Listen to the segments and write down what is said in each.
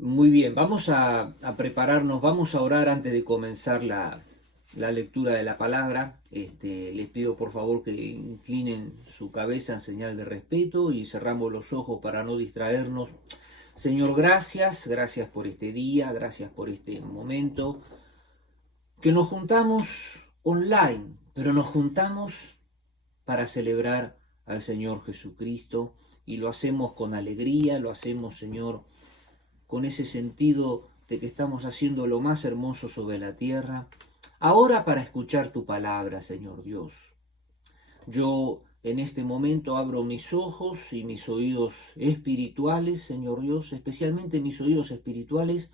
Muy bien, vamos a prepararnos, vamos a orar antes de comenzar la lectura de la palabra. Les pido por favor que inclinen su cabeza en señal de respeto y cerramos los ojos para no distraernos. Señor, gracias, gracias por este día, gracias por este momento, que nos juntamos online, pero nos juntamos para celebrar al Señor Jesucristo y lo hacemos con alegría, lo hacemos, Señor, con ese sentido de que estamos haciendo lo más hermoso sobre la tierra. Ahora para escuchar tu palabra, Señor Dios. Yo en este momento abro mis ojos y mis oídos espirituales, Señor Dios, especialmente mis oídos espirituales,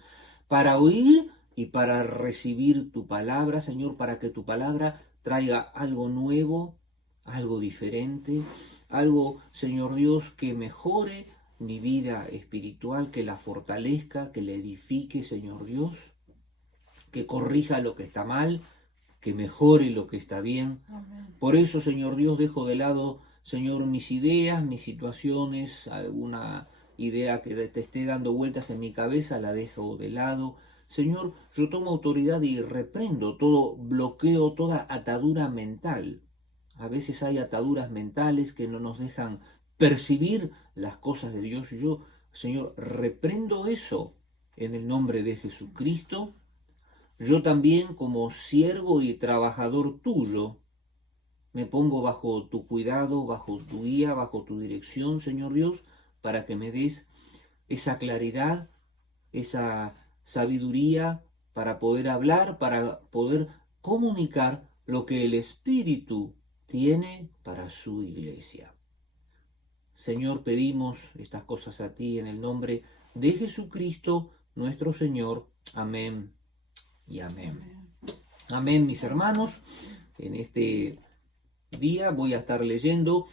para oír y para recibir tu palabra, Señor, para que tu palabra traiga algo nuevo, algo diferente, algo, Señor Dios, que mejore mi vida espiritual, que la fortalezca, que la edifique, Señor Dios, que corrija lo que está mal, que mejore lo que está bien. Amén. Por eso, Señor Dios, dejo de lado, Señor, mis ideas, mis situaciones, alguna idea que te esté dando vueltas en mi cabeza, la dejo de lado. Señor, yo tomo autoridad y reprendo todo bloqueo, toda atadura mental. A veces hay ataduras mentales que no nos dejan percibir las cosas de Dios. Yo, Señor, reprendo eso en el nombre de Jesucristo. Yo también, como siervo y trabajador tuyo, me pongo bajo tu cuidado, bajo tu guía, bajo tu dirección, Señor Dios, para que me des esa claridad, esa sabiduría para poder hablar, para poder comunicar lo que el Espíritu tiene para su iglesia. Señor, pedimos estas cosas a ti en el nombre de Jesucristo, nuestro Señor. Amén y amén. Amén, mis hermanos. En este día voy a estar leyendo.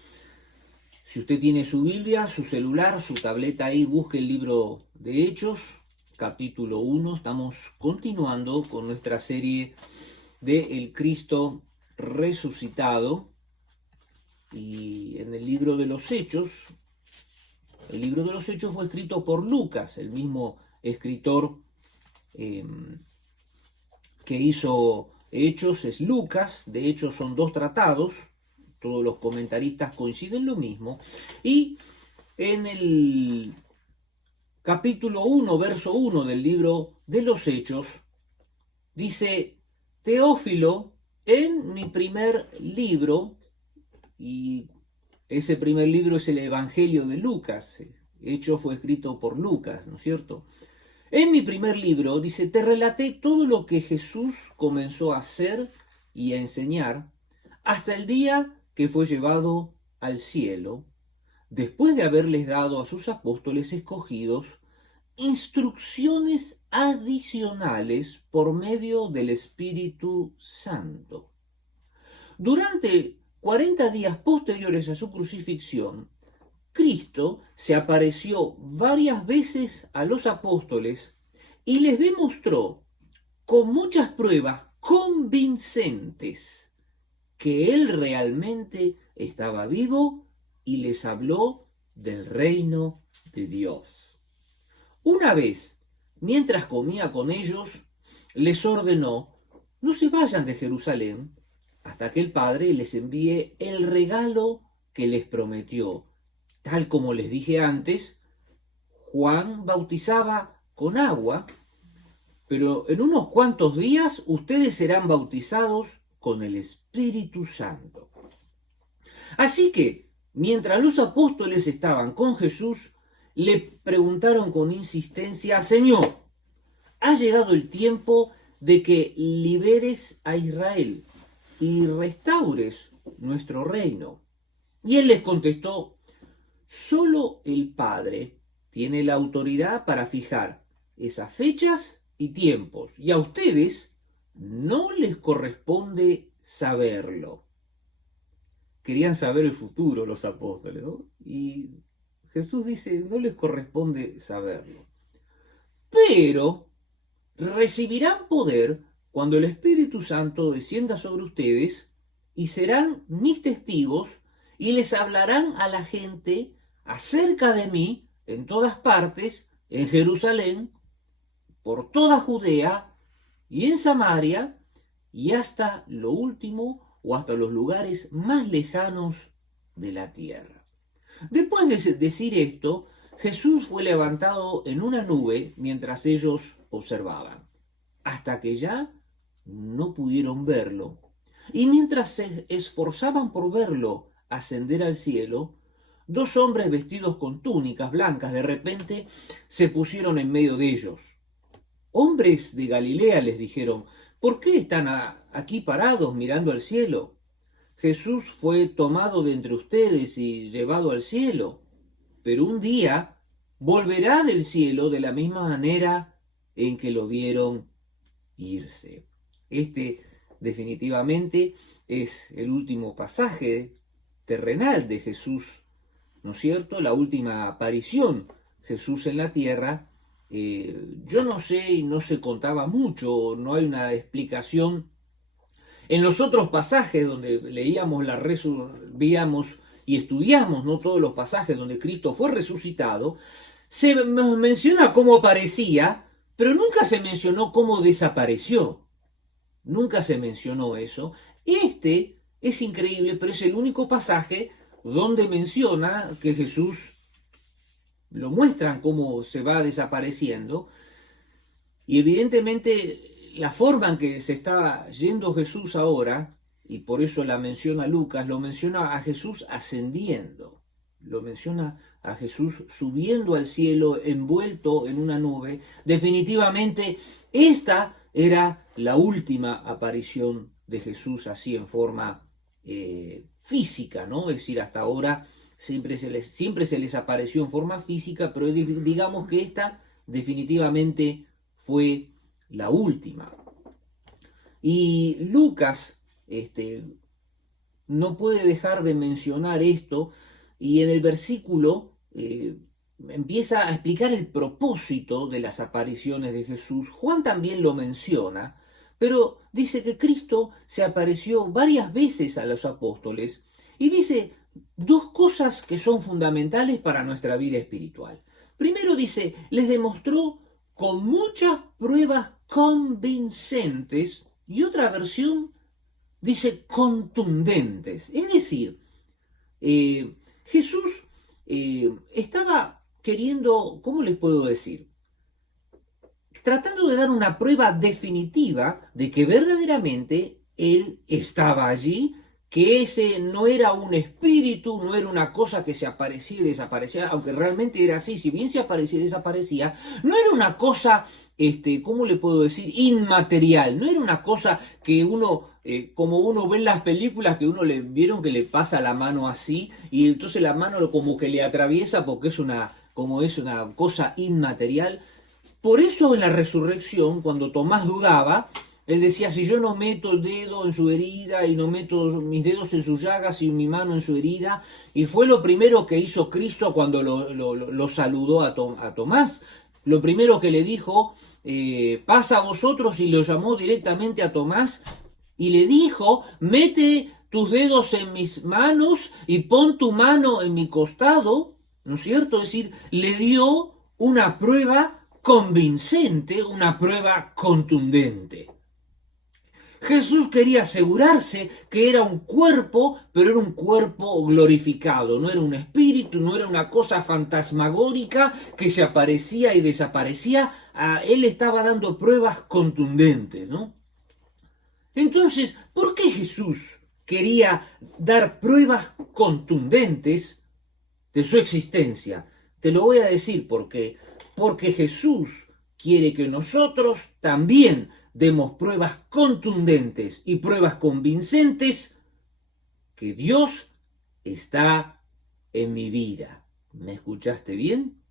Si usted tiene su Biblia, su celular, su tableta ahí, busque el libro de Hechos, capítulo 1. Estamos continuando con nuestra serie de El Cristo resucitado. Y en el libro de los Hechos, el libro de los Hechos fue escrito por Lucas, el mismo escritor que hizo Hechos es Lucas. De hecho son dos tratados, todos los comentaristas coinciden lo mismo. Y en el capítulo 1, verso 1 del libro de los Hechos, dice: Teófilo, en mi primer libro, y ese primer libro es el Evangelio de Lucas. Hechos fue escrito por Lucas, ¿no es cierto? En mi primer libro, dice, te relaté todo lo que Jesús comenzó a hacer y a enseñar hasta el día que fue llevado al cielo, después de haberles dado a sus apóstoles escogidos instrucciones adicionales por medio del Espíritu Santo. Durante 40 días posteriores a su crucifixión, Cristo se apareció varias veces a los apóstoles y les demostró con muchas pruebas convincentes que Él realmente estaba vivo y les habló del reino de Dios. Una vez, mientras comía con ellos, les ordenó: no se vayan de Jerusalén hasta que el Padre les envíe el regalo que les prometió. Tal como les dije antes, Juan bautizaba con agua, pero en unos cuantos días ustedes serán bautizados con el Espíritu Santo. Así que, mientras los apóstoles estaban con Jesús, le preguntaron con insistencia: Señor, ha llegado el tiempo de que liberes a Israel y restaures nuestro reino. Y él les contestó: solo el Padre tiene la autoridad para fijar esas fechas y tiempos, y a ustedes no les corresponde saberlo. Querían saber el futuro los apóstoles, ¿no? Y Jesús dice: no les corresponde saberlo. Pero recibirán poder cuando el Espíritu Santo descienda sobre ustedes y serán mis testigos y les hablarán a la gente acerca de mí en todas partes, en Jerusalén, por toda Judea y en Samaria y hasta lo último o hasta los lugares más lejanos de la tierra. Después de decir esto, Jesús fue levantado en una nube mientras ellos observaban, hasta que ya no pudieron verlo. Y mientras se esforzaban por verlo ascender al cielo, dos hombres vestidos con túnicas blancas de repente se pusieron en medio de ellos. Hombres de Galilea, les dijeron, ¿por qué están aquí parados mirando al cielo? Jesús fue tomado de entre ustedes y llevado al cielo, pero un día volverá del cielo de la misma manera en que lo vieron irse. Este definitivamente es el último pasaje terrenal de Jesús, ¿no es cierto? La última aparición Jesús en la tierra. Yo no sé y no se contaba mucho, no hay una explicación. En los otros pasajes donde leíamos veíamos y estudiamos, no todos los pasajes donde Cristo fue resucitado, se menciona cómo aparecía, pero nunca se mencionó cómo desapareció. Nunca se mencionó eso. Este es increíble, pero es el único pasaje donde menciona que Jesús lo muestran cómo se va desapareciendo. Y evidentemente la forma en que se está yendo Jesús ahora, y por eso la menciona Lucas, lo menciona a Jesús ascendiendo, lo menciona a Jesús subiendo al cielo, envuelto en una nube. Definitivamente esta era la última aparición de Jesús así en forma física, ¿no? Es decir, hasta ahora siempre se les apareció en forma física, pero digamos que esta definitivamente fue la última. Y Lucas no puede dejar de mencionar esto, y en el versículo empieza a explicar el propósito de las apariciones de Jesús. Juan también lo menciona, pero dice que Cristo se apareció varias veces a los apóstoles y dice dos cosas que son fundamentales para nuestra vida espiritual. Primero dice, les demostró con muchas pruebas convincentes, y otra versión dice contundentes. Es decir, Jesús estaba queriendo, ¿cómo les puedo decir? Tratando de dar una prueba definitiva de que verdaderamente Él estaba allí, que ese no era un espíritu, no era una cosa que se aparecía y desaparecía, aunque realmente era así, si bien se aparecía y desaparecía, no era una cosa, ¿cómo le puedo decir? Inmaterial, no era una cosa que uno, como uno ve en las películas, que vieron que le pasa la mano así, y entonces la mano como que le atraviesa porque es una cosa inmaterial. Por eso en la resurrección, cuando Tomás dudaba, él decía, si yo no meto el dedo en su herida y no meto mis dedos en sus llagas y mi mano en su herida, y fue lo primero que hizo Cristo cuando lo saludó a Tomás. Lo primero que le dijo, pasa a vosotros, y lo llamó directamente a Tomás y le dijo, mete tus dedos en mis manos y pon tu mano en mi costado, ¿no es cierto? Es decir, le dio una prueba convincente, una prueba contundente. Jesús quería asegurarse que era un cuerpo, pero era un cuerpo glorificado, no era un espíritu, no era una cosa fantasmagórica que se aparecía y desaparecía. Él estaba dando pruebas contundentes, ¿no? Entonces, ¿por qué Jesús quería dar pruebas contundentes de su existencia? Te lo voy a decir por qué. Porque Jesús quiere que nosotros también demos pruebas contundentes y pruebas convincentes que Dios está en mi vida. ¿Me escuchaste bien?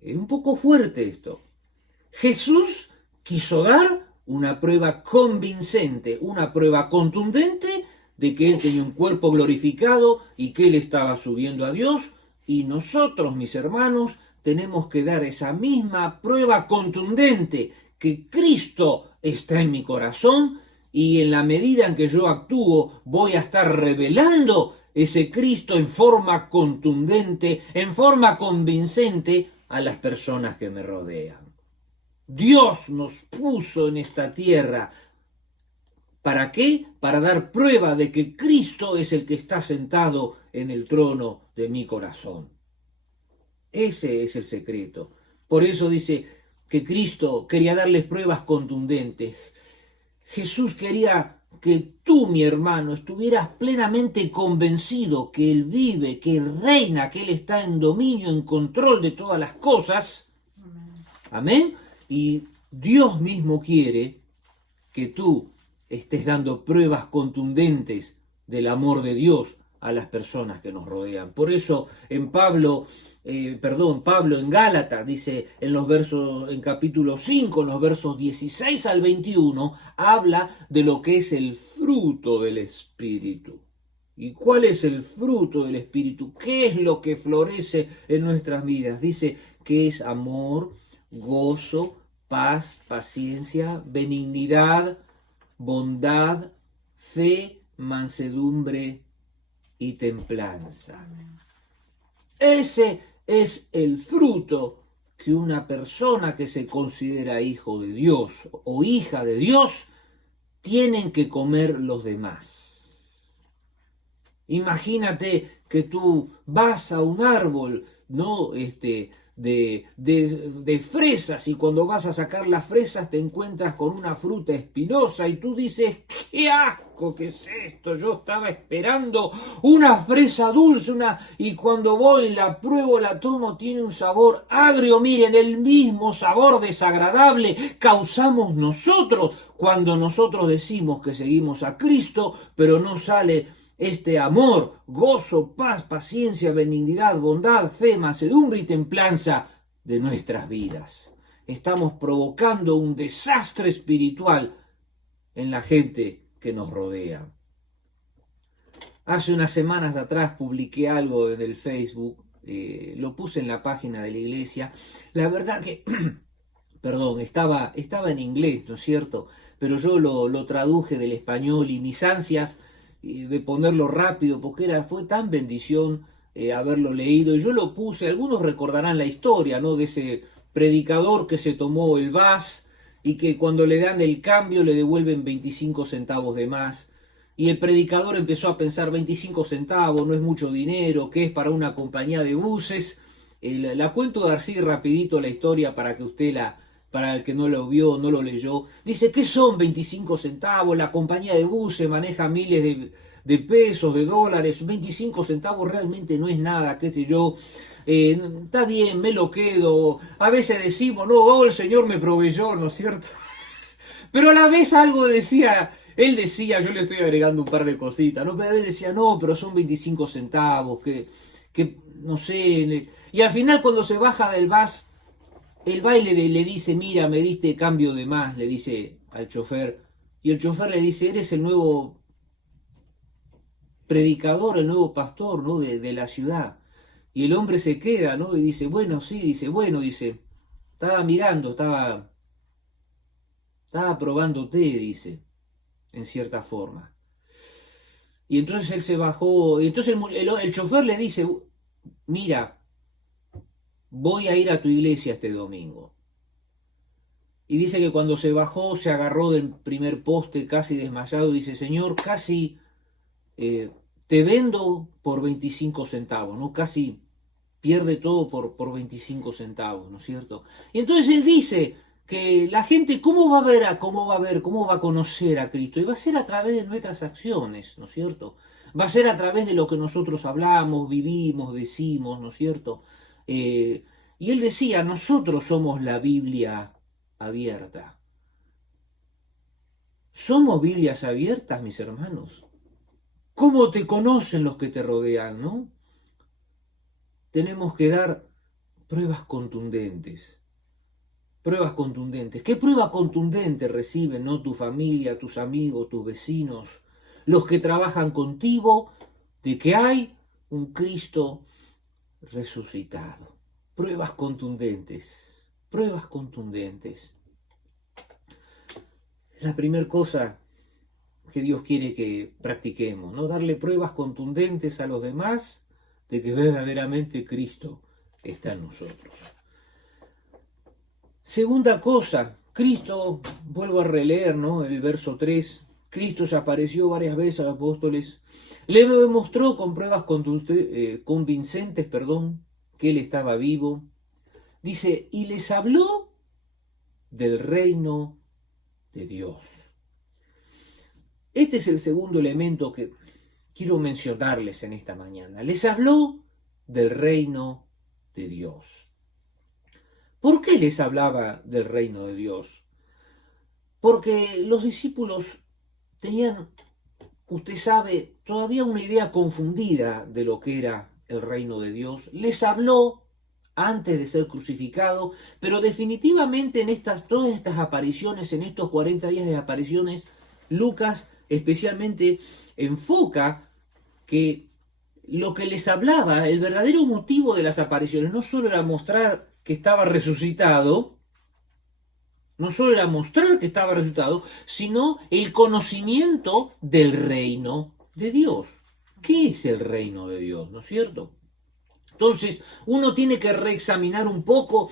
Es un poco fuerte esto. Jesús quiso dar una prueba convincente, una prueba contundente de que Él tenía un cuerpo glorificado y que Él estaba subiendo a Dios, y nosotros, mis hermanos, tenemos que dar esa misma prueba contundente, que Cristo está en mi corazón, y en la medida en que yo actúo voy a estar revelando ese Cristo en forma contundente, en forma convincente a las personas que me rodean. Dios nos puso en esta tierra. ¿Para qué? Para dar prueba de que Cristo es el que está sentado en el trono de mi corazón. Ese es el secreto. Por eso dice que Cristo quería darles pruebas contundentes. Jesús quería que tú, mi hermano, estuvieras plenamente convencido que Él vive, que Él reina, que Él está en dominio, en control de todas las cosas. Amén. Y Dios mismo quiere que tú estés dando pruebas contundentes del amor de Dios a las personas que nos rodean. Por eso Pablo en Gálatas dice en capítulo 5, en los versos 16 al 21, habla de lo que es el fruto del Espíritu. ¿Y cuál es el fruto del Espíritu? ¿Qué es lo que florece en nuestras vidas? Dice que es amor, gozo, paz, paciencia, benignidad, bondad, fe, mansedumbre y templanza. Ese es el fruto que una persona que se considera hijo de Dios o hija de Dios tienen que comer los demás. Imagínate que tú vas a un árbol, ¿no? De fresas, y cuando vas a sacar las fresas te encuentras con una fruta espinosa y tú dices, ¡qué asco! ¿Qué es esto? Yo estaba esperando una fresa dulce, y cuando voy, la pruebo, la tomo, tiene un sabor agrio. Miren, el mismo sabor desagradable causamos nosotros cuando nosotros decimos que seguimos a Cristo, pero no sale este amor, gozo, paz, paciencia, benignidad, bondad, fe, mansedumbre y templanza de nuestras vidas. Estamos provocando un desastre espiritual en la gente que nos rodea. Hace unas semanas atrás publiqué algo en el Facebook, lo puse en la página de la iglesia. La verdad que, perdón, estaba en inglés, ¿no es cierto? Pero yo lo traduje del español y mis ansias de ponerlo rápido, porque fue tan bendición haberlo leído, y yo lo puse. Algunos recordarán la historia, ¿no?, de ese predicador que se tomó el VAS y que cuando le dan el cambio le devuelven 25 centavos de más, y el predicador empezó a pensar, 25 centavos no es mucho dinero, ¿qué es para una compañía de buses? La cuento así rapidito la historia para que usted para el que no lo vio, no lo leyó. Dice, ¿qué son 25 centavos? La compañía de buses maneja miles de pesos, de dólares. 25 centavos realmente no es nada, qué sé yo. Está bien, me lo quedo. A veces decimos, no, el Señor me proveyó, ¿no es cierto? Pero a la vez algo decía, él decía, yo le estoy agregando un par de cositas, ¿no? Pero él decía, no, pero son 25 centavos, que no sé. Y al final cuando se baja del bus, el baile le dice, mira, me diste cambio de más, le dice al chofer. Y el chofer le dice, eres el nuevo predicador, el nuevo pastor, ¿no?, de la ciudad. Y el hombre se queda, ¿no? Y dice, bueno, sí, dice, estaba mirando, estaba probándote, dice, en cierta forma. Y entonces él se bajó, y entonces el chofer le dice, mira, voy a ir a tu iglesia este domingo. Y dice que cuando se bajó, se agarró del primer poste casi desmayado, y dice, Señor, casi te vendo por 25 centavos, ¿no? Casi pierde todo por 25 centavos, ¿no es cierto? Y entonces él dice que la gente, ¿cómo va a conocer a Cristo? Y va a ser a través de nuestras acciones, ¿no es cierto? Va a ser a través de lo que nosotros hablamos, vivimos, decimos, ¿no es cierto? Y él decía, nosotros somos la Biblia abierta. ¿Somos Biblias abiertas, mis hermanos? ¿Cómo te conocen los que te rodean, no? Tenemos que dar pruebas contundentes. Pruebas contundentes. ¿Qué prueba contundente reciben, no, tu familia, tus amigos, tus vecinos, los que trabajan contigo, de que hay un Cristo resucitado? Pruebas contundentes. Pruebas contundentes. La primera cosa que Dios quiere que practiquemos, ¿no? Darle pruebas contundentes a los demás de que verdaderamente Cristo está en nosotros. Segunda cosa, Cristo, vuelvo a releer, ¿no? El verso 3, Cristo se apareció varias veces a los apóstoles, le demostró con pruebas convincentes, que él estaba vivo. Dice, y les habló del reino de Dios. Este es el segundo elemento que quiero mencionarles en esta mañana. Les habló del reino de Dios. ¿Por qué les hablaba del reino de Dios? Porque los discípulos tenían, usted sabe, todavía una idea confundida de lo que era el reino de Dios. Les habló antes de ser crucificado, pero definitivamente en todas estas apariciones, en estos 40 días de apariciones, Lucas especialmente enfoca que lo que les hablaba, el verdadero motivo de las apariciones, no solo era mostrar que estaba resucitado, sino el conocimiento del reino de Dios. ¿Qué es el reino de Dios? ¿No es cierto? Entonces, uno tiene que reexaminar un poco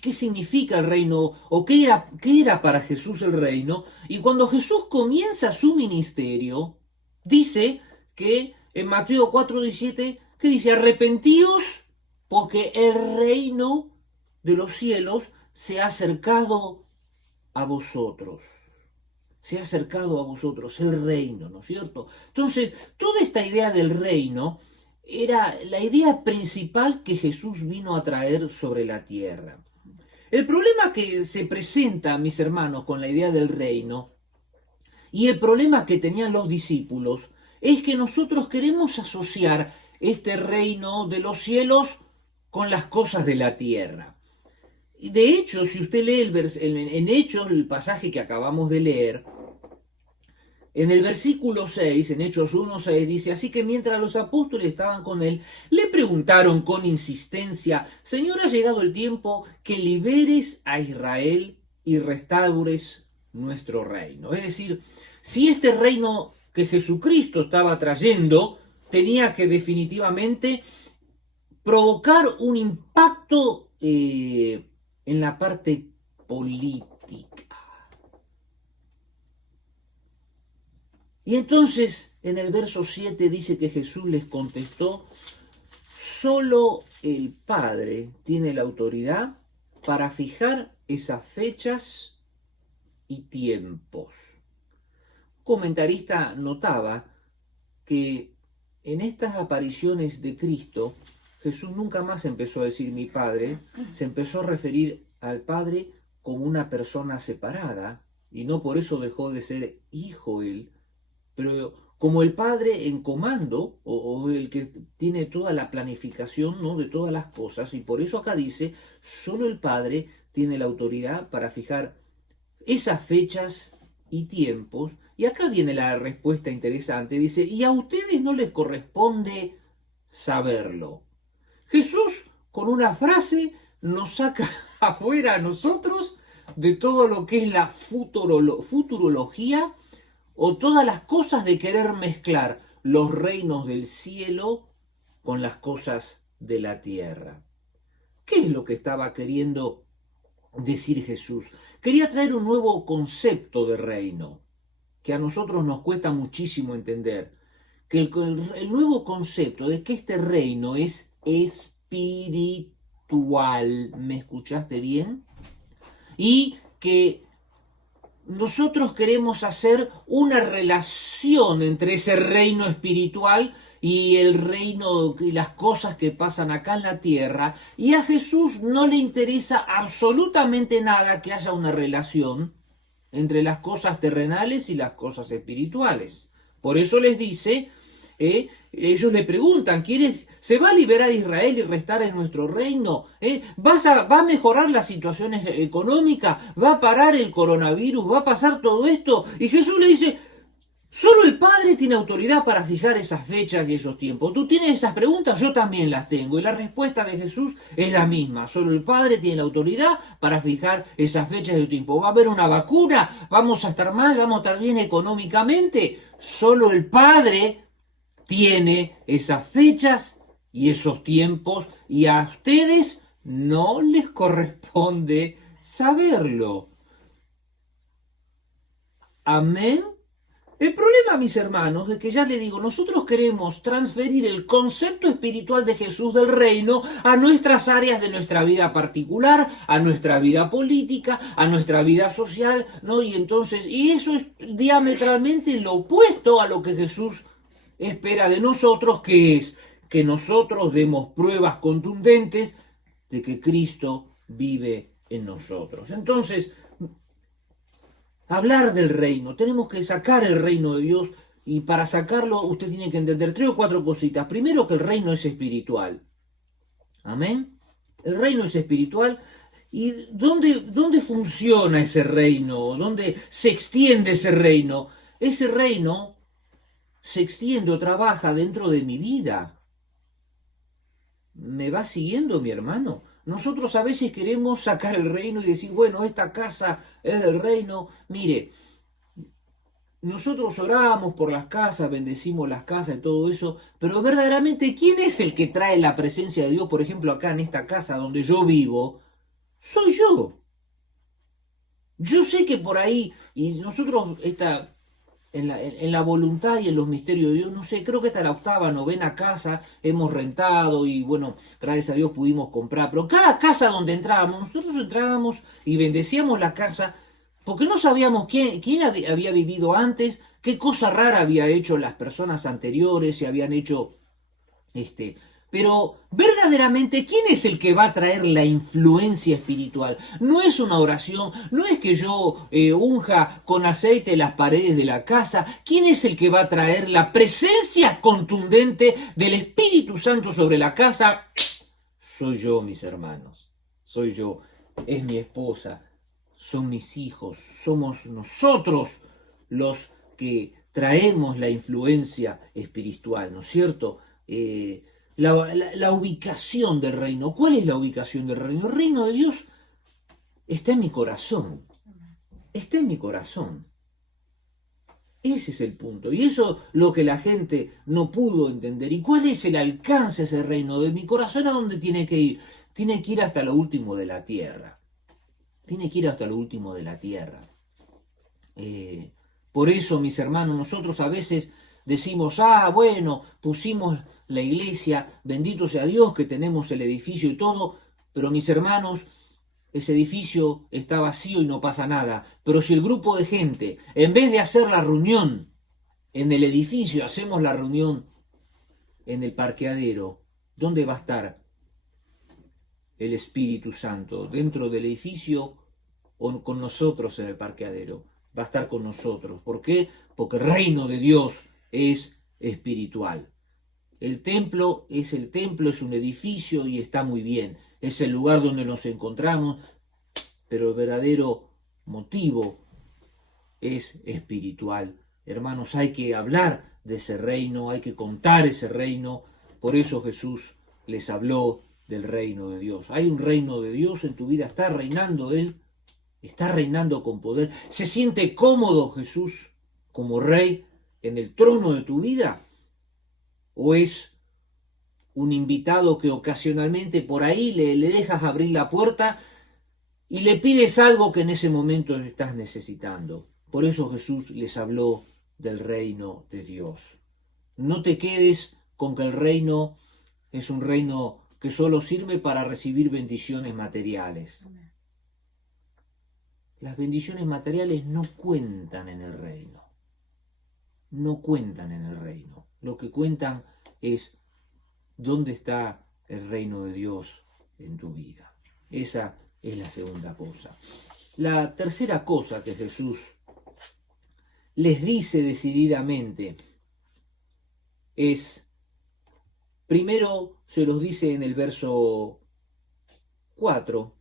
qué significa el reino o qué era para Jesús el reino. Y cuando Jesús comienza su ministerio, dice que en Mateo 4:17, que dice, arrepentíos porque el reino de los cielos se ha acercado a vosotros. Se ha acercado a vosotros el reino, ¿no es cierto? Entonces, toda esta idea del reino era la idea principal que Jesús vino a traer sobre la tierra. El problema que se presenta, mis hermanos, con la idea del reino, y el problema que tenían los discípulos, es que nosotros queremos asociar este reino de los cielos con las cosas de la tierra. De hecho, si usted lee en Hechos, el pasaje que acabamos de leer, en el versículo 6, en Hechos 1:6, dice, así que mientras los apóstoles estaban con él, le preguntaron con insistencia, Señor, ha llegado el tiempo que liberes a Israel y restaures nuestro reino. Es decir, si este reino que Jesucristo estaba trayendo tenía que definitivamente provocar un impacto en la parte política. Y entonces en el verso 7 dice que Jesús les contestó, solo el Padre tiene la autoridad para fijar esas fechas y tiempos. Un comentarista notaba que en estas apariciones de Cristo, Jesús nunca más empezó a decir mi Padre, se empezó a referir al Padre como una persona separada, y no por eso dejó de ser hijo él, pero como el Padre en comando, o el que tiene toda la planificación, ¿no?, de todas las cosas, y por eso acá dice, solo el Padre tiene la autoridad para fijar esas fechas y tiempos, y acá viene la respuesta interesante, dice, y a ustedes no les corresponde saberlo. Jesús, con una frase, nos saca afuera a nosotros de todo lo que es la futurología, o todas las cosas de querer mezclar los reinos del cielo con las cosas de la tierra. ¿Qué es lo que estaba queriendo decir Jesús? Quería traer un nuevo concepto de reino, que a nosotros nos cuesta muchísimo entender. Que el nuevo concepto de que este reino es espiritual. ¿Me escuchaste bien? Y que nosotros queremos hacer una relación entre ese reino espiritual y el reino y las cosas que pasan acá en la tierra, y a Jesús no le interesa absolutamente nada que haya una relación entre las cosas terrenales y las cosas espirituales. Por eso les dice, ellos le preguntan, ¿se va a liberar Israel y restar en nuestro reino? ¿Va a mejorar la situación económica? ¿Va a parar el coronavirus? ¿Va a pasar todo esto? Y Jesús le dice, solo el Padre tiene autoridad para fijar esas fechas y esos tiempos. ¿Tú tienes esas preguntas? Yo también las tengo. Y la respuesta de Jesús es la misma. Solo el Padre tiene la autoridad para fijar esas fechas y esos tiempos. ¿Va a haber una vacuna? ¿Vamos a estar mal? ¿Vamos a estar bien económicamente? Solo el Padre tiene esas fechas y esos tiempos, y a ustedes no les corresponde saberlo. Amén. El problema, mis hermanos, es que ya le digo, nosotros queremos transferir el concepto espiritual de Jesús del reino a nuestras áreas de nuestra vida particular, a nuestra vida política, a nuestra vida social, ¿no? Y eso es diametralmente lo opuesto a lo que Jesús espera de nosotros, que es que nosotros demos pruebas contundentes de que Cristo vive en nosotros. Entonces, hablar del reino, tenemos que sacar el reino de Dios, y para sacarlo usted tiene que entender 3 o 4 cositas. Primero, que el reino es espiritual. Amén. El reino es espiritual. ¿Y dónde funciona ese reino? ¿Dónde se extiende ese reino? Ese reino se extiende o trabaja dentro de mi vida. ¿Me va siguiendo, mi hermano? Nosotros a veces queremos sacar el reino y decir, bueno, esta casa es del reino. Mire, nosotros oramos por las casas, bendecimos las casas y todo eso, pero verdaderamente, ¿quién es el que trae la presencia de Dios? Por ejemplo, acá en esta casa donde yo vivo, soy yo. Yo sé que por ahí, y nosotros en la voluntad y en los misterios de Dios, no sé, creo que esta es la 8ª, 9ª casa, hemos rentado y bueno, gracias a Dios pudimos comprar, pero cada casa donde entrábamos, nosotros entrábamos y bendecíamos la casa, porque no sabíamos quién había vivido antes, qué cosa rara había hecho las personas anteriores, si habían hecho pero verdaderamente, ¿quién es el que va a traer la influencia espiritual? No es una oración, no es que yo unja con aceite las paredes de la casa. ¿Quién es el que va a traer la presencia contundente del Espíritu Santo sobre la casa? Soy yo, mis hermanos. Soy yo. Es mi esposa. Son mis hijos. Somos nosotros los que traemos la influencia espiritual, ¿no es cierto? La ubicación del reino. ¿Cuál es la ubicación del reino? El reino de Dios está en mi corazón. Está en mi corazón. Ese es el punto. Y eso es lo que la gente no pudo entender. ¿Y cuál es el alcance de ese reino? De mi corazón, ¿a dónde tiene que ir? Tiene que ir hasta lo último de la tierra. Tiene que ir hasta lo último de la tierra. Por eso, mis hermanos, nosotros a veces decimos, bueno, pusimos la iglesia, bendito sea Dios que tenemos el edificio y todo, pero mis hermanos, ese edificio está vacío y no pasa nada. Pero si el grupo de gente, en vez de hacer la reunión en el edificio, hacemos la reunión en el parqueadero, ¿dónde va a estar el Espíritu Santo? ¿Dentro del edificio o con nosotros en el parqueadero? Va a estar con nosotros. ¿Por qué? Porque el reino de Dios es espiritual. El templo, es un edificio y está muy bien. Es el lugar donde nos encontramos, pero el verdadero motivo es espiritual. Hermanos, hay que hablar de ese reino, hay que contar ese reino. Por eso Jesús les habló del reino de Dios. Hay un reino de Dios en tu vida, está reinando Él. Está reinando con poder. ¿Se siente cómodo Jesús como rey en el trono de tu vida? ¿O es un invitado que ocasionalmente por ahí le dejas abrir la puerta y le pides algo que en ese momento estás necesitando? Por eso Jesús les habló del reino de Dios. No te quedes con que el reino es un reino que solo sirve para recibir bendiciones materiales. Las bendiciones materiales no cuentan en el reino. No cuentan en el reino. Lo que cuentan es dónde está el reino de Dios en tu vida. Esa es la segunda cosa. La tercera cosa que Jesús les dice decididamente es, primero se los dice en el verso 4,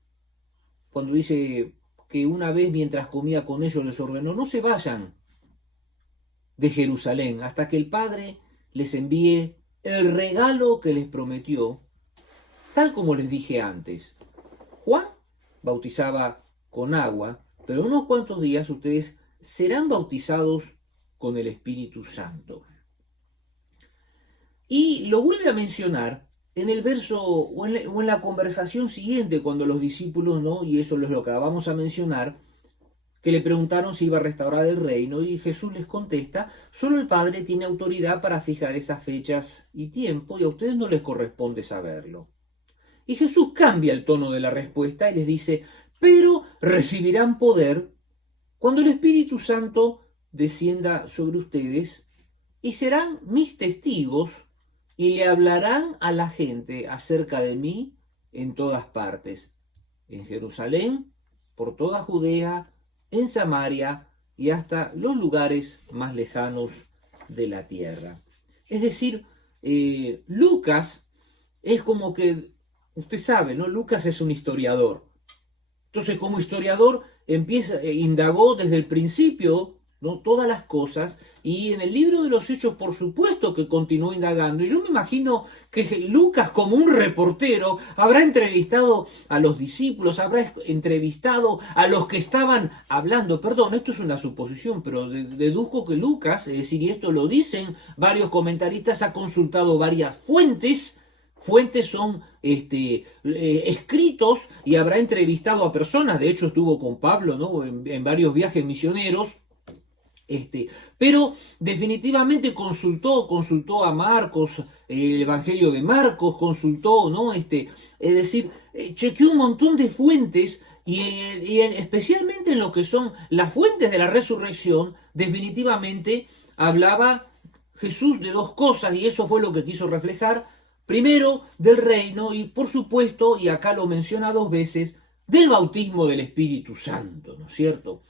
cuando dice que una vez mientras comía con ellos les ordenó, no se vayan de Jerusalén hasta que el Padre les envíe el regalo que les prometió, tal como les dije antes. Juan bautizaba con agua, pero en unos cuantos días ustedes serán bautizados con el Espíritu Santo. Y lo vuelve a mencionar en el verso o en la conversación siguiente, cuando los discípulos, ¿no? Y eso es lo que vamos a mencionar, que le preguntaron si iba a restaurar el reino, y Jesús les contesta: solo el Padre tiene autoridad para fijar esas fechas y tiempo, y a ustedes no les corresponde saberlo. Y Jesús cambia el tono de la respuesta y les dice: pero recibirán poder cuando el Espíritu Santo descienda sobre ustedes, y serán mis testigos, y le hablarán a la gente acerca de mí en todas partes, en Jerusalén, por toda Judea, en Samaria y hasta los lugares más lejanos de la tierra. Es decir, Lucas es como que, usted sabe, ¿no? Lucas es un historiador. Entonces, como historiador, indagó desde el principio, ¿no?, todas las cosas, y en el libro de los Hechos, por supuesto que continuó indagando. Y yo me imagino que Lucas, como un reportero, habrá entrevistado a los discípulos, habrá entrevistado a los que estaban hablando. Perdón, esto es una suposición, pero deduzco que Lucas, es decir, y esto lo dicen varios comentaristas, ha consultado varias fuentes. Fuentes son escritos, y habrá entrevistado a personas. De hecho, estuvo con Pablo, ¿no?, en varios viajes misioneros. Pero definitivamente consultó a Marcos, el Evangelio de Marcos, consultó, ¿no? Es decir, chequeó un montón de fuentes, y especialmente en lo que son las fuentes de la resurrección. Definitivamente hablaba Jesús de dos cosas, y eso fue lo que quiso reflejar. Primero, del reino, y por supuesto, y acá lo menciona dos veces, del bautismo del Espíritu Santo, ¿no es cierto?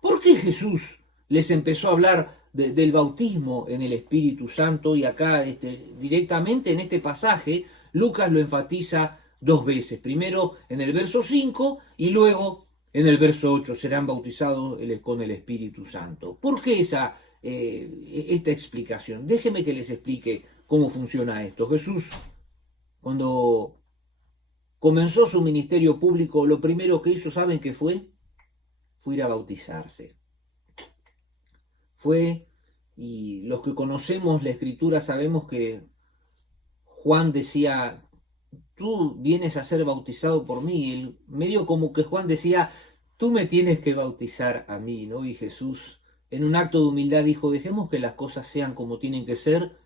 ¿Por qué Jesús les empezó a hablar del bautismo en el Espíritu Santo? Y acá directamente en este pasaje Lucas lo enfatiza dos veces. Primero en el verso 5 y luego en el verso 8. Serán bautizados con el Espíritu Santo. ¿Por qué esta explicación? Déjenme que les explique cómo funciona esto. Jesús, cuando comenzó su ministerio público, lo primero que hizo, ¿saben qué fue? Fue ir a bautizarse. Y los que conocemos la Escritura sabemos que Juan decía: tú vienes a ser bautizado por mí. Medio como que Juan decía: tú me tienes que bautizar a mí, ¿no? Y Jesús, en un acto de humildad, dijo: dejemos que las cosas sean como tienen que ser.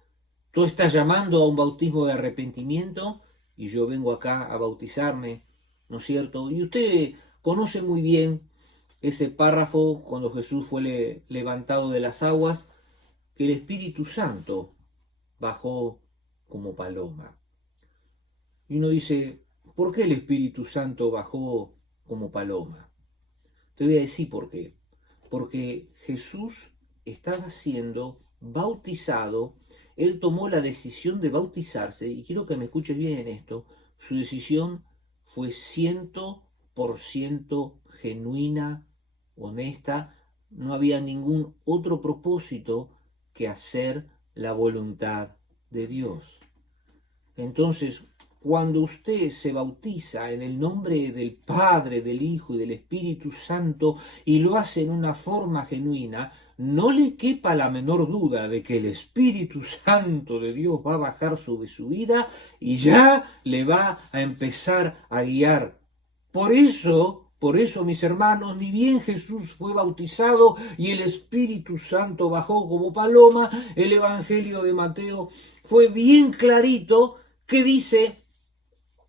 Tú estás llamando a un bautismo de arrepentimiento, y yo vengo acá a bautizarme, ¿no es cierto? Y usted conoce muy bien ese párrafo cuando Jesús fue levantado de las aguas, que el Espíritu Santo bajó como paloma. Y uno dice: ¿por qué el Espíritu Santo bajó como paloma? Te voy a decir por qué. Porque Jesús estaba siendo bautizado. Él tomó la decisión de bautizarse, y quiero que me escuches bien en esto. Su decisión fue 100% genuina, honesta. No había ningún otro propósito que hacer la voluntad de Dios. Entonces, cuando usted se bautiza en el nombre del Padre, del Hijo y del Espíritu Santo, y lo hace en una forma genuina, no le quepa la menor duda de que el Espíritu Santo de Dios va a bajar sobre su vida y ya le va a empezar a guiar. Por eso, mis hermanos, ni bien Jesús fue bautizado y el Espíritu Santo bajó como paloma, el Evangelio de Mateo fue bien clarito, que dice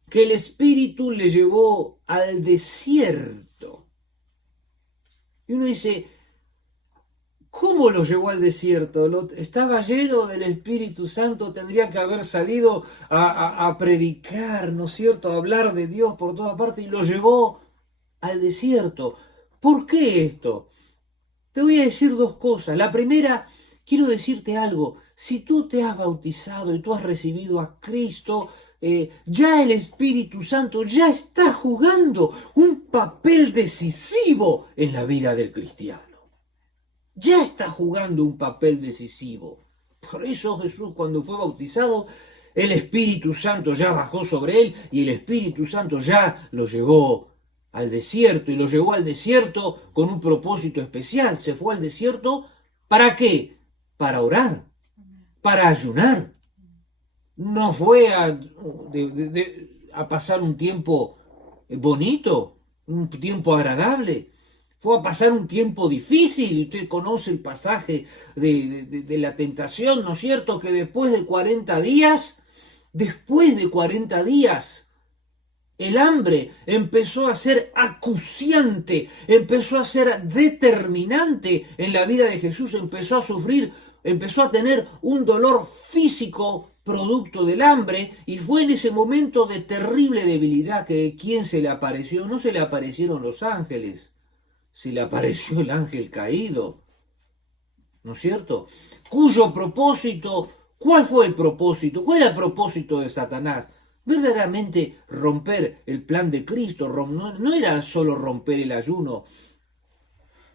que el Espíritu le llevó al desierto. Y uno dice: ¿cómo lo llevó al desierto? Estaba lleno del Espíritu Santo, tendría que haber salido a predicar, ¿no es cierto?, a hablar de Dios por toda parte, y lo llevó al desierto. ¿Por qué esto? Te voy a decir dos cosas. La primera, quiero decirte algo. Si tú te has bautizado y tú has recibido a Cristo, ya el Espíritu Santo ya está jugando un papel decisivo en la vida del cristiano. Ya está jugando un papel decisivo. Por eso Jesús, cuando fue bautizado, el Espíritu Santo ya bajó sobre él, y el Espíritu Santo ya lo llevó al desierto, y lo llevó al desierto con un propósito especial. Se fue al desierto, ¿para qué? Para orar, para ayunar. no fue a pasar un tiempo bonito, un tiempo agradable. Fue a pasar un tiempo difícil, y usted conoce el pasaje de la tentación, ¿no es cierto? Que después de 40 días, el hambre empezó a ser acuciante, empezó a ser determinante en la vida de Jesús, empezó a sufrir, empezó a tener un dolor físico producto del hambre, y fue en ese momento de terrible debilidad que ¿quién se le apareció? No se le aparecieron los ángeles, se le apareció el ángel caído, ¿no es cierto? Cuyo propósito, ¿cuál fue el propósito? ¿Cuál era el propósito de Satanás? Verdaderamente romper el plan de Cristo. No era solo romper el ayuno,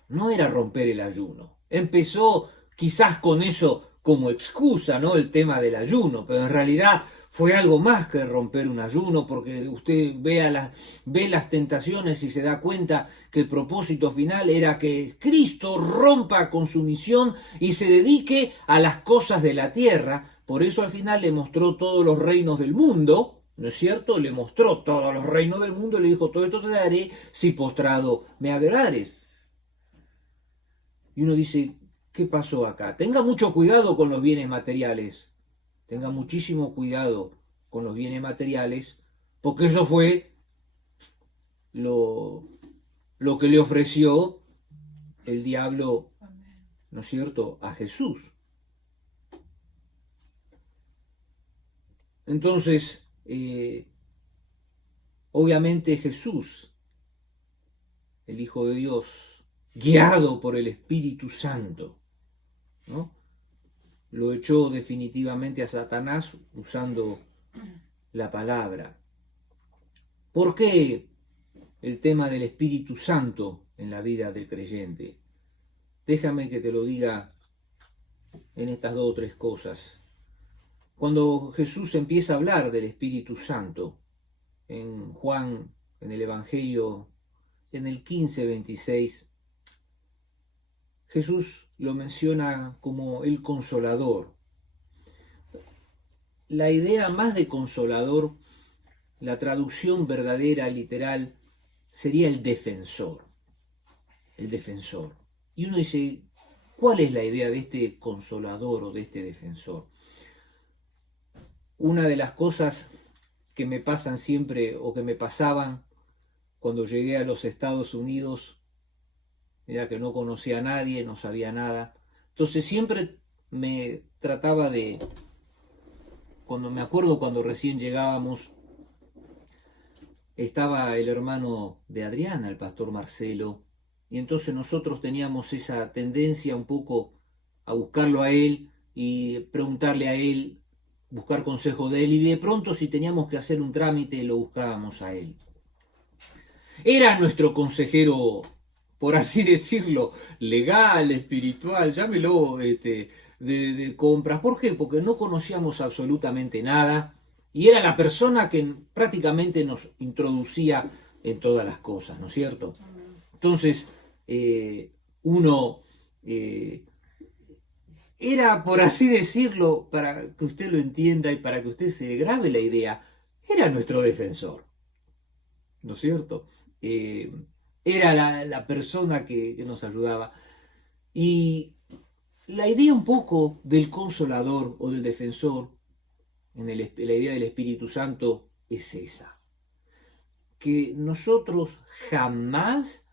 no era romper el ayuno. Empezó quizás con eso como excusa, ¿no? El tema del ayuno, pero en realidad fue algo más que romper un ayuno, porque usted ve las tentaciones y se da cuenta que el propósito final era que Cristo rompa con su misión y se dedique a las cosas de la tierra. Por eso al final le mostró todos los reinos del mundo, ¿no es cierto? Le mostró todos los reinos del mundo y le dijo: todo esto te daré si postrado me adorares. Y uno dice: ¿qué pasó acá? Tenga mucho cuidado con los bienes materiales. Tenga muchísimo cuidado con los bienes materiales, porque eso fue lo que le ofreció el diablo, ¿no es cierto?, a Jesús. Entonces, obviamente Jesús, el Hijo de Dios, guiado por el Espíritu Santo, ¿no?, lo echó definitivamente a Satanás usando la palabra. ¿Por qué el tema del Espíritu Santo en la vida del creyente? Déjame que te lo diga en estas 2 o 3 cosas. Cuando Jesús empieza a hablar del Espíritu Santo, en Juan, en el Evangelio, en el 15:26, Jesús lo menciona como el Consolador. La idea más de Consolador, la traducción verdadera, literal, sería el defensor. El defensor. Y uno dice: ¿cuál es la idea de este Consolador o de este defensor? Una de las cosas que me pasan siempre, o que me pasaban cuando llegué a los Estados Unidos, era que no conocía a nadie, no sabía nada. Entonces siempre me trataba de, me acuerdo cuando recién llegábamos, estaba el hermano de Adriana, el pastor Marcelo, y entonces nosotros teníamos esa tendencia un poco a buscarlo a él y preguntarle a él, buscar consejo de él, y de pronto si teníamos que hacer un trámite lo buscábamos a él. Era nuestro consejero, por así decirlo, legal, espiritual, llámelo, de compras. ¿Por qué? Porque no conocíamos absolutamente nada y era la persona que prácticamente nos introducía en todas las cosas, ¿no es cierto? Entonces, uno era, por así decirlo, para que usted lo entienda y para que usted se grabe la idea, era nuestro defensor, ¿no es cierto? Era la persona que nos ayudaba. Y la idea un poco del Consolador o del defensor, la idea del Espíritu Santo, es esa: que nosotros jamás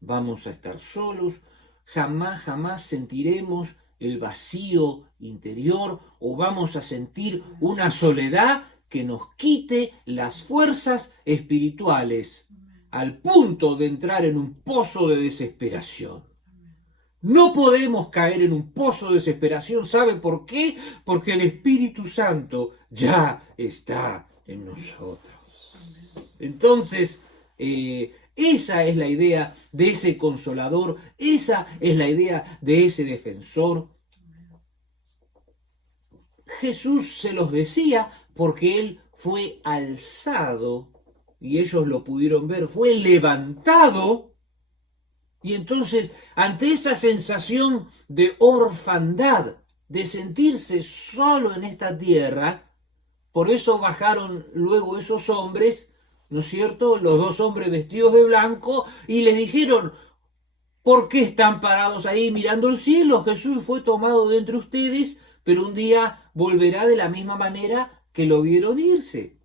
vamos a estar solos, jamás sentiremos el vacío interior o vamos a sentir una soledad que nos quite las fuerzas espirituales al punto de entrar en un pozo de desesperación. No podemos caer en un pozo de desesperación. ¿Sabe por qué? Porque el Espíritu Santo ya está en nosotros. Entonces, esa es la idea de ese Consolador, esa es la idea de ese defensor. Jesús se los decía porque él fue alzado, y ellos lo pudieron ver, fue levantado, y entonces ante esa sensación de orfandad, de sentirse solo en esta tierra. Por eso bajaron luego esos hombres, ¿no es cierto?, los dos hombres vestidos de blanco, y les dijeron: ¿por qué están parados ahí mirando el cielo? Jesús fue tomado de entre ustedes, pero un día volverá de la misma manera que lo vieron irse.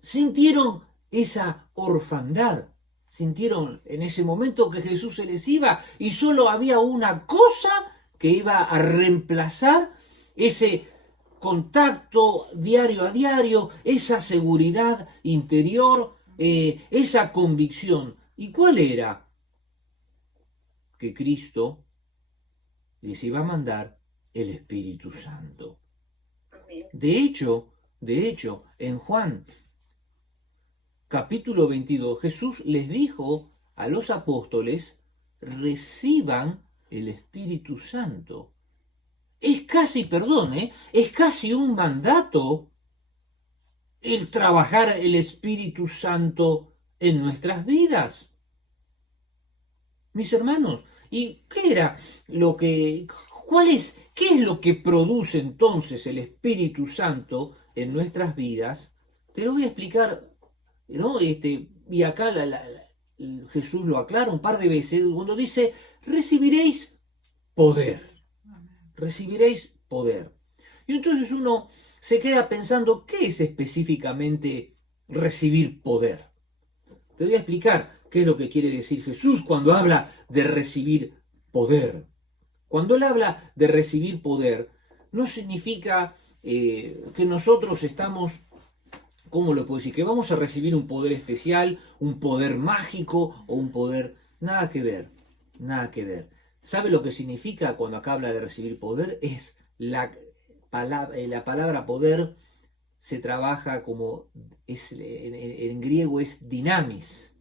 Sintieron esa orfandad, sintieron en ese momento que Jesús se les iba y solo había una cosa que iba a reemplazar ese contacto diario a diario, esa seguridad interior, esa convicción. ¿Y cuál era? Que Cristo les iba a mandar el Espíritu Santo. De hecho, en Juan capítulo 22, Jesús les dijo a los apóstoles: reciban el Espíritu Santo. Es casi, es casi un mandato el trabajar el Espíritu Santo en nuestras vidas. Mis hermanos, ¿y qué era lo que, qué es lo que produce entonces el Espíritu Santo en nuestras vidas? Te lo voy a explicar, ¿no? Y acá Jesús lo aclara un par de veces cuando dice: recibiréis poder. Recibiréis poder. Y entonces uno se queda pensando: ¿qué es específicamente recibir poder? Te voy a explicar qué es lo que quiere decir Jesús cuando habla de recibir poder. Cuando él habla de recibir poder, no significa que nosotros estamos, ¿cómo lo puedo decir?, que vamos a recibir un poder especial, un poder mágico o un poder... Nada que ver, nada que ver. ¿Sabe lo que significa cuando acá habla de recibir poder? Es la palabra poder se trabaja como, en griego es dinamis,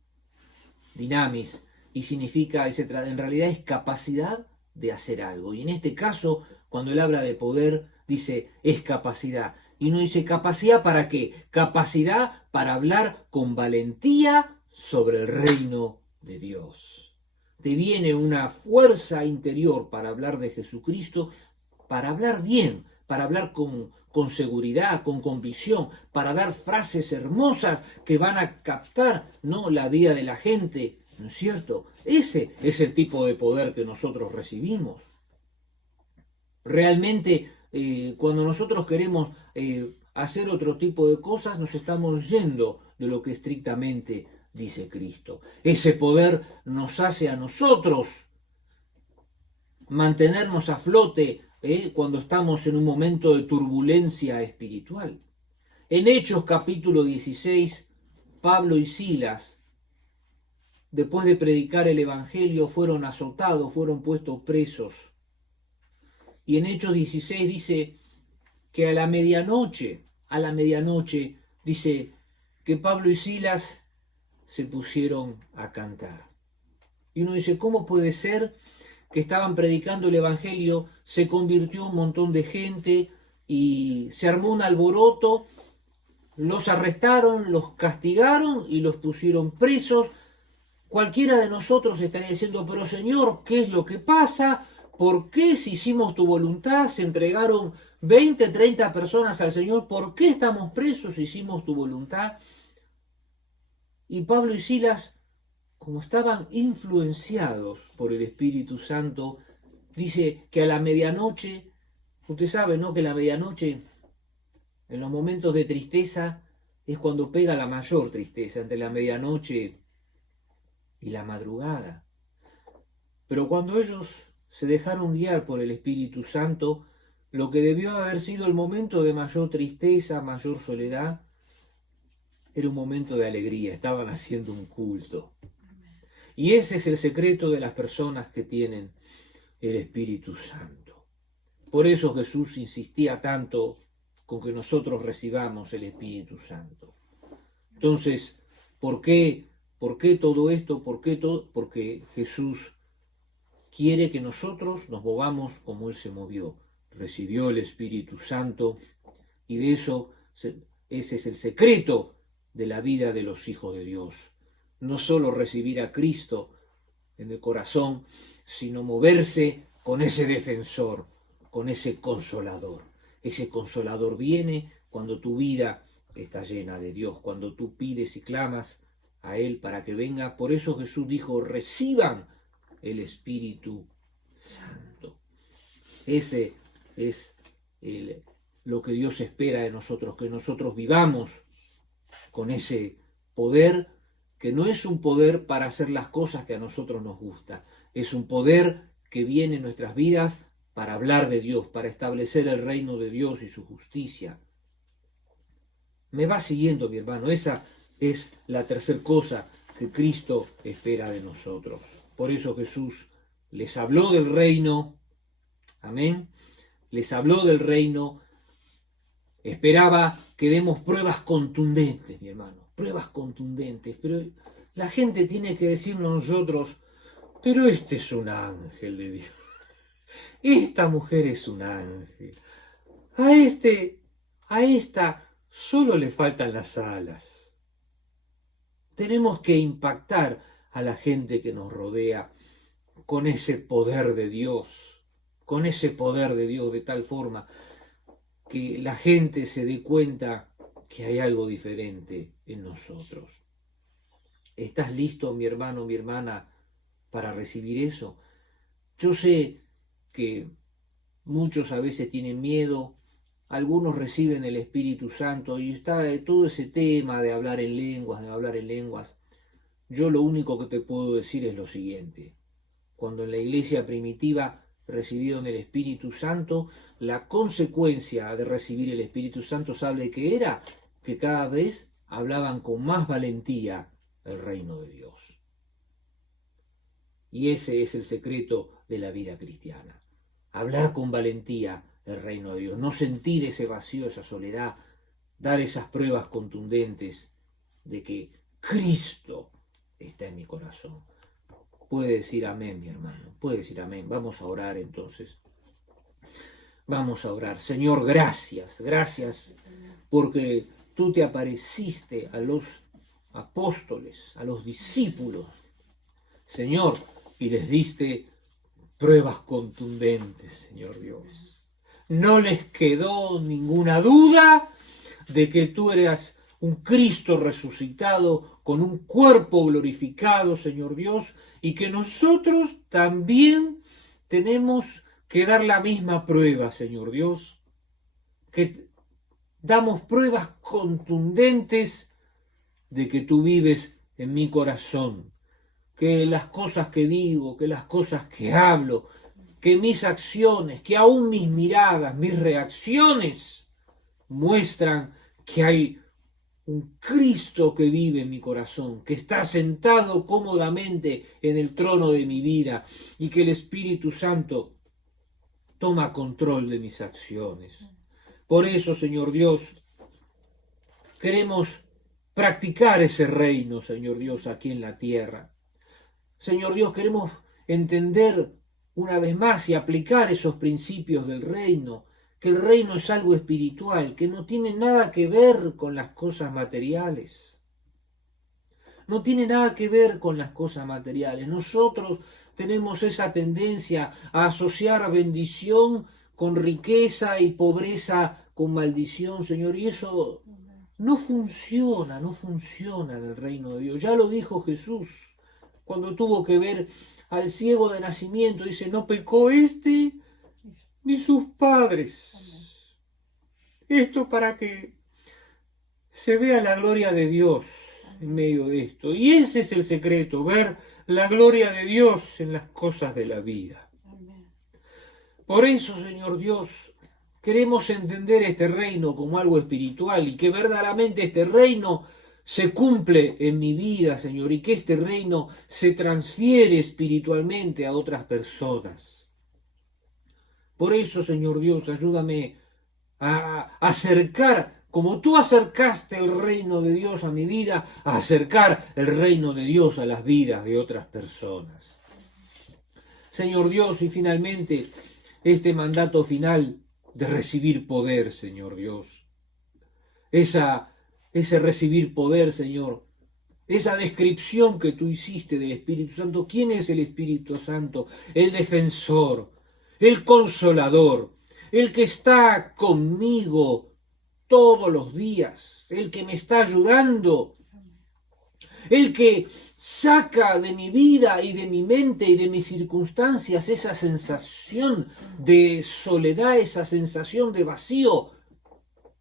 y significa, en realidad es capacidad de hacer algo. Y en este caso, cuando él habla de poder, dice es capacidad. Y uno dice: ¿capacidad para qué? Capacidad para hablar con valentía sobre el reino de Dios. Te viene una fuerza interior para hablar de Jesucristo, para hablar bien, para hablar con seguridad, con convicción, para dar frases hermosas que van a captar, ¿no?, la vida de la gente, ¿no es cierto? Ese es el tipo de poder que nosotros recibimos. Realmente, cuando nosotros queremos hacer otro tipo de cosas, nos estamos yendo de lo que estrictamente dice Cristo. Ese poder nos hace a nosotros mantenernos a flote cuando estamos en un momento de turbulencia espiritual. En Hechos capítulo 16, Pablo y Silas, después de predicar el Evangelio, fueron azotados, fueron puestos presos. Y en Hechos 16 dice que a la medianoche, dice que Pablo y Silas se pusieron a cantar. Y uno dice: ¿cómo puede ser que estaban predicando el Evangelio, se convirtió un montón de gente y se armó un alboroto, los arrestaron, los castigaron y los pusieron presos? Cualquiera de nosotros estaría diciendo: pero Señor, ¿qué es lo que pasa? ¿Por qué, si hicimos tu voluntad, se entregaron 20, 30 personas al Señor? ¿Por qué estamos presos si hicimos tu voluntad? Y Pablo y Silas, como estaban influenciados por el Espíritu Santo, dice que a la medianoche, usted sabe, ¿no?, que la medianoche, en los momentos de tristeza, es cuando pega la mayor tristeza, entre la medianoche y la madrugada. Pero cuando ellos se dejaron guiar por el Espíritu Santo, lo que debió haber sido el momento de mayor tristeza, mayor soledad, era un momento de alegría, estaban haciendo un culto. Y ese es el secreto de las personas que tienen el Espíritu Santo. Por eso Jesús insistía tanto con que nosotros recibamos el Espíritu Santo. Entonces, ¿por qué todo esto? Porque Jesús quiere que nosotros nos movamos como Él se movió. Recibió el Espíritu Santo y de eso, ese es el secreto de la vida de los hijos de Dios. No solo recibir a Cristo en el corazón, sino moverse con ese defensor, con ese consolador. Ese consolador viene cuando tu vida está llena de Dios, cuando tú pides y clamas a Él para que venga. Por eso Jesús dijo, reciban el Espíritu Santo. Ese es lo que Dios espera de nosotros, que nosotros vivamos con ese poder, que no es un poder para hacer las cosas que a nosotros nos gusta, es un poder que viene en nuestras vidas para hablar de Dios, para establecer el reino de Dios y su justicia. Me va siguiendo, mi hermano. Esa es la tercera cosa que Cristo espera de nosotros. Por eso Jesús les habló del reino. Amén. Les habló del reino. Esperaba que demos pruebas contundentes, mi hermano. Pruebas contundentes. Pero la gente tiene que decirnos a nosotros, pero este es un ángel de Dios. Esta mujer es un ángel. A esta solo le faltan las alas. Tenemos que impactar a la gente que nos rodea con ese poder de Dios, de tal forma que la gente se dé cuenta que hay algo diferente en nosotros. ¿Estás listo, mi hermano, mi hermana, para recibir eso? Yo sé que muchos a veces tienen miedo. Algunos reciben el Espíritu Santo y está todo ese tema de hablar en lenguas, Yo lo único que te puedo decir es lo siguiente. Cuando en la iglesia primitiva recibieron el Espíritu Santo, la consecuencia de recibir el Espíritu Santo, ¿sabe qué era? Que cada vez hablaban con más valentía el reino de Dios. Y ese es el secreto de la vida cristiana. Hablar con valentía el reino de Dios, no sentir ese vacío, esa soledad, dar esas pruebas contundentes de que Cristo está en mi corazón. Puede decir amén, mi hermano, puede decir amén. Vamos a orar entonces. Vamos a orar. Señor, gracias porque tú te apareciste a los apóstoles, a los discípulos, Señor, y les diste pruebas contundentes, Señor Dios. No les quedó ninguna duda de que tú eras un Cristo resucitado con un cuerpo glorificado, Señor Dios, y que nosotros también tenemos que dar la misma prueba, Señor Dios, que damos pruebas contundentes de que tú vives en mi corazón, que las cosas que digo, que las cosas que hablo, que mis acciones, que aún mis miradas, mis reacciones muestran que hay un Cristo que vive en mi corazón, que está sentado cómodamente en el trono de mi vida y que el Espíritu Santo toma control de mis acciones. Por eso, Señor Dios, queremos practicar ese reino, Señor Dios, aquí en la tierra. Señor Dios, queremos entender una vez más y aplicar esos principios del reino, que el reino es algo espiritual, que no tiene nada que ver con las cosas materiales. No tiene nada que ver con las cosas materiales. Nosotros tenemos esa tendencia a asociar bendición con riqueza y pobreza con maldición, Señor, y eso no funciona en el reino de Dios. Ya lo dijo Jesús cuando tuvo que ver al ciego de nacimiento, dice, no pecó este ni sus padres. Esto para que se vea la gloria de Dios en medio de esto. Y ese es el secreto, ver la gloria de Dios en las cosas de la vida. Por eso, Señor Dios, queremos entender este reino como algo espiritual y que verdaderamente este reino se cumple en mi vida, Señor, y que este reino se transfiere espiritualmente a otras personas. Por eso, Señor Dios, ayúdame a acercar, como tú acercaste el reino de Dios a mi vida, a acercar el reino de Dios a las vidas de otras personas. Señor Dios, y finalmente este mandato final de recibir poder, Señor Dios. Ese recibir poder, Señor. Esa descripción que tú hiciste del Espíritu Santo. ¿Quién es el Espíritu Santo? El defensor, el consolador, el que está conmigo todos los días, el que me está ayudando, el que saca de mi vida y de mi mente y de mis circunstancias esa sensación de soledad, esa sensación de vacío.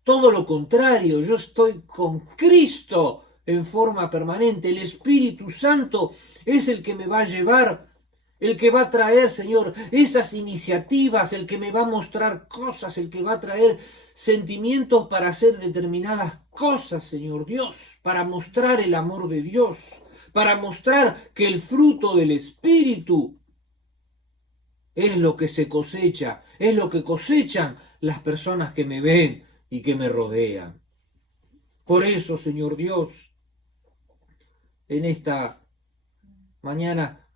Todo lo contrario, yo estoy con Cristo en forma permanente. El Espíritu Santo es el que me va a llevar, el que va a traer, Señor, esas iniciativas, el que me va a mostrar cosas, el que va a traer sentimientos para hacer determinadas cosas, Señor Dios, para mostrar el amor de Dios, para mostrar que el fruto del Espíritu es lo que se cosecha, es lo que cosechan las personas que me ven y que me rodean. Por eso, Señor Dios, en esta mañana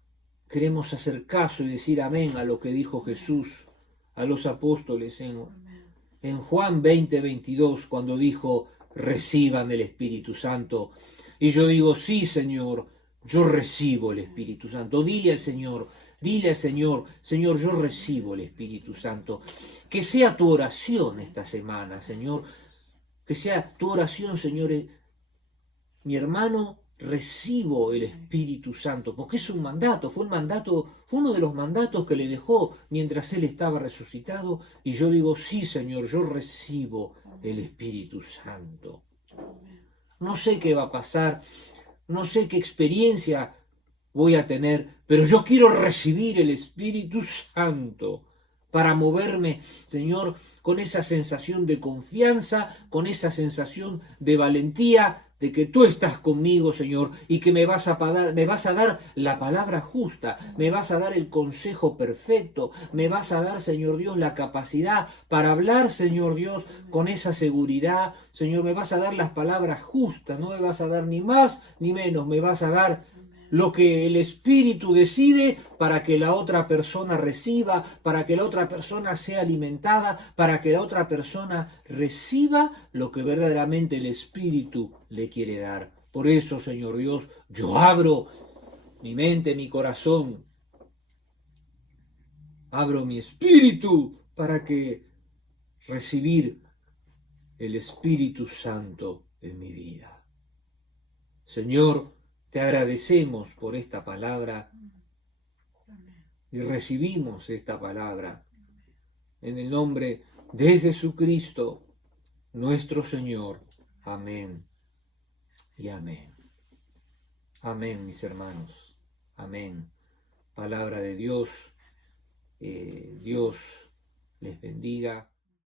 queremos hacer caso y decir amén a lo que dijo Jesús a los apóstoles en Juan 20:22, cuando dijo, reciban el Espíritu Santo. Y yo digo, sí, Señor, yo recibo el Espíritu Santo. Dile al Señor, Señor, yo recibo el Espíritu Santo. Que sea tu oración esta semana, Señor. Que sea tu oración, Señor. Mi hermano, recibo el Espíritu Santo, porque es un mandato, fue uno de los mandatos que le dejó mientras él estaba resucitado, y yo digo, sí, Señor, yo recibo el Espíritu Santo. No sé qué va a pasar, no sé qué experiencia voy a tener, pero yo quiero recibir el Espíritu Santo para moverme, Señor, con esa sensación de confianza, con esa sensación de valentía, de que tú estás conmigo, Señor, y que me vas a dar la palabra justa, me vas a dar el consejo perfecto, me vas a dar, Señor Dios, la capacidad para hablar, Señor Dios, con esa seguridad, Señor, me vas a dar las palabras justas, no me vas a dar ni más ni menos, me vas a dar lo que el Espíritu decide para que la otra persona reciba, para que la otra persona sea alimentada, para que la otra persona reciba lo que verdaderamente el Espíritu le quiere dar. Por eso, Señor Dios, yo abro mi mente, mi corazón, abro mi espíritu para que recibir el Espíritu Santo en mi vida. Señor, te agradecemos por esta palabra y recibimos esta palabra en el nombre de Jesucristo, nuestro Señor. Amén y amén. Amén, mis hermanos. Amén. Palabra de Dios. Dios les bendiga.